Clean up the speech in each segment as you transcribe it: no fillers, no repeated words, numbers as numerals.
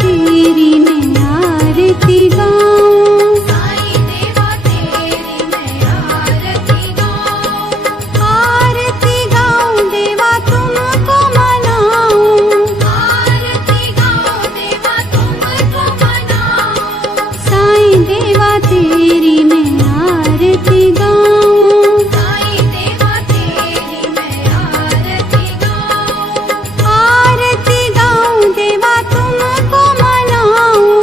तेरी मैं आरती गाऊं, साईं देवा तेरी मैं आरती गाऊं, आरती गाऊं देवा तुमको मनाऊं, आरती गाऊं देवा तुमको मनाऊं, साईं देवा तेरी मैं आरती गाऊं, साईं देवा तेरी मैं आरती गाऊं, आरती गाऊं देवा तुमको मनाऊं,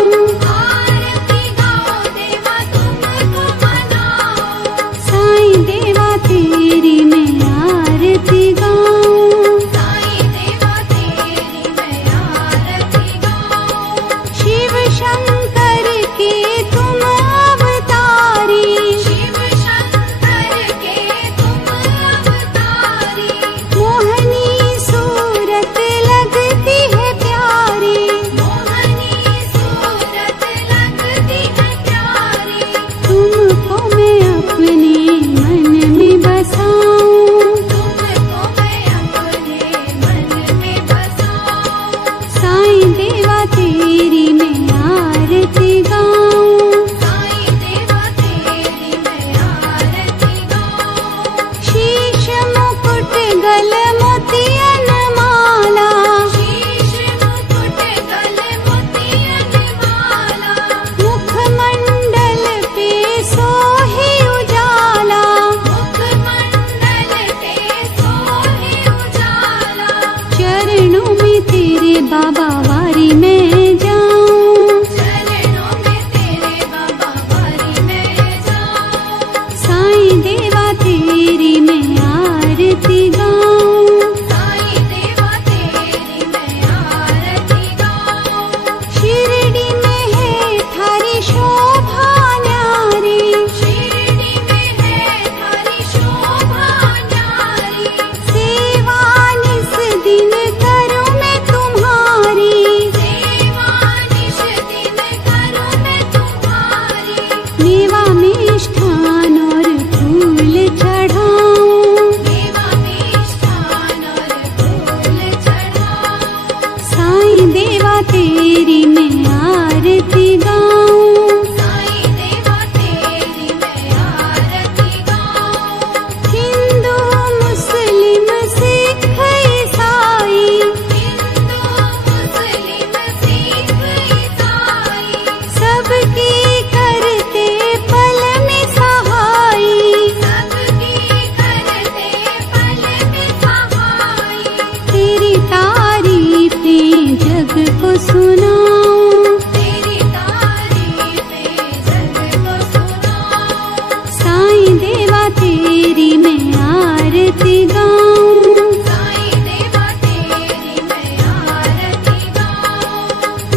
आरती गाऊं देवा तुमको मनाऊं, साईं देवा तेरी मैं आरती गाऊं, साईं देवा तेरी मैं आरती गाऊं, शिव शंकर के तुम अवतारी, शिव शंकर के तुम अवतारी, मोहनी सूरत लगती है प्यारी, मोहनी सूरत लगती है प्यारी, तुमको मैं अपने मन में बसाऊं, तुमको मैं अपने मन में बसाऊं, साईं देवा तेरी मैं आरती गाऊं, साईं देवा तेरी मैं आरती गाऊं, शीश मुकुट गल मोतियन माला, शीश मुकुट गले मोतियन माला, मुखमंडल पे सोहे उजाला, मुखमंडल पे सोहे उजाला, चरणों में तेरे बाबा वारी में जाऊं, चरणों में तेरे बाबा वारी में जाऊं, साईं देवा तेरी मैं आरती गाऊं, साईं देवा तेरी मैं आरती गाऊं, शिरडी में है थारी शोभा न्यारी, शिरडी में है थारी शोभा न्यारी, सेवा निस दिन करूं मैं तुम्हारी, सेवा निश दिन करूं मैं तुम्हारी, मेवा मिष्ठान और फूल चढ़ाऊं, देवा मिष्ठान और फूल चढ़ाऊं, साईं देवा तेरी मैं आरती गाऊं, साईं देवा तेरी मैं आरती गाऊं, हिंदू मुस्लिम सिख ईसाई, हिंदू मुस्लिम सिख ईसाई, सबकी करते पल में सहाई, सबकी करते पल में सहाई, तेरी तारीफें जग को सुनाऊं, तेरी तारीफें जग को सुनाऊं, साईं देवा तेरी मैं आरती गाऊं, साईं देवा तेरी मैं आरती गाऊं,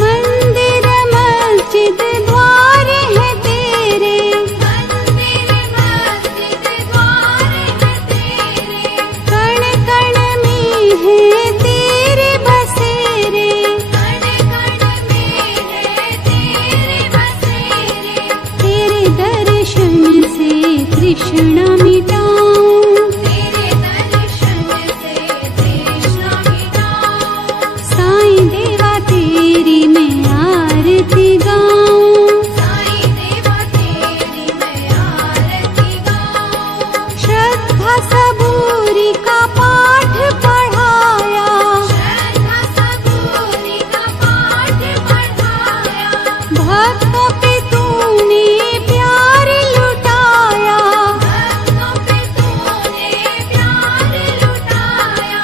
मंदिर मस्जिद द्वार है तेरे, मंदिर मस्जिद द्वार है तेरे, कण कण में है तेरे बसेरे, कण कण में है तेरे बसेरे, तेरे दर्शन से तृष्णा मिटाऊं, तेरे दर्शन से तृष्णा मिटाऊं, साईं देवा तेरी मैं आरती गाऊं, साईं देवा तेरी मैं आरती गाऊं, श्रद्धा सबूरी का पाठ पढ़ाया, श्रद्धा सबूरी का पाठ पढ़ाया, भक्तों पे तूने प्यार लुटाया, भक्तों पे तूने प्यार लुटाया,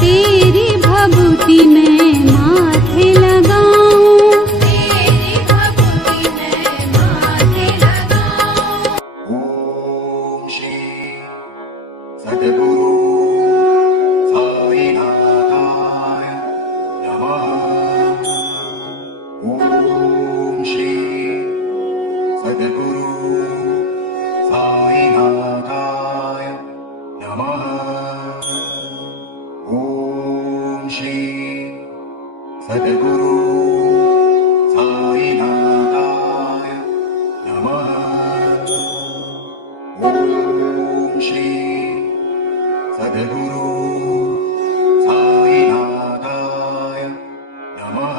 तेरी भभूति मैं माथे लगाऊं, तेरी भभूति मैं माथे लगाऊं, ओम श्री सद्गुरु साईनाथाय नमः। ओम श्री सद्गुरु साईनाथाय नमः। ओम श्री सद्गुरु साईनाथाय नमः। ओम श्री सद्गुरु साईनाथाय नमः।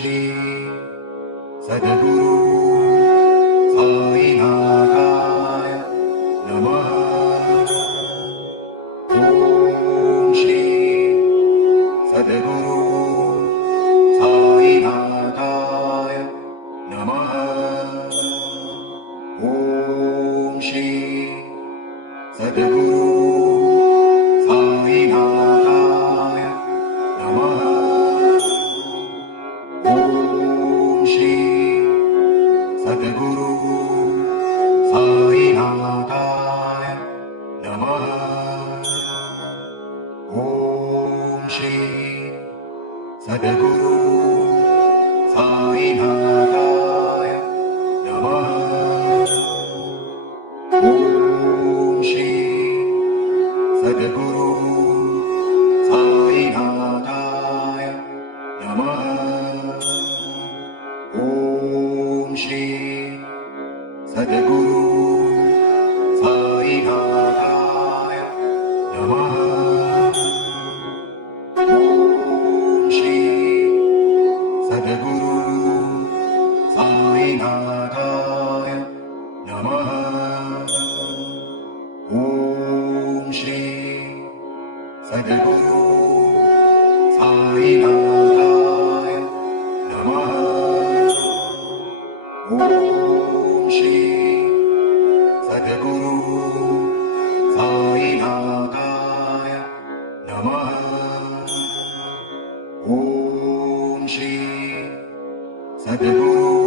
सद्गुरु साईनाथाय नमः। ॐ श्री सद्गुरु साईनाथाय नमः। ॐ श्री सद्गुरु साईनाथाय नमः। ॐ श्री सद्गुरु साईनाथाय नमः। ॐ श्री सद्गुरु साईनाथाय नमः। ॐ श्री सद्गुरु साईनाथाय नमः। ॐ श्री सद्गुरु साईनाथाय नमः। ॐ श्री सद्गुरु साईनाथाय नमः। ॐ श्री सद्गुरु साईनाथाय नमः। ॐ श्री सद्गुरु साईनाथाय नमः। ॐ श्री सद्गुरु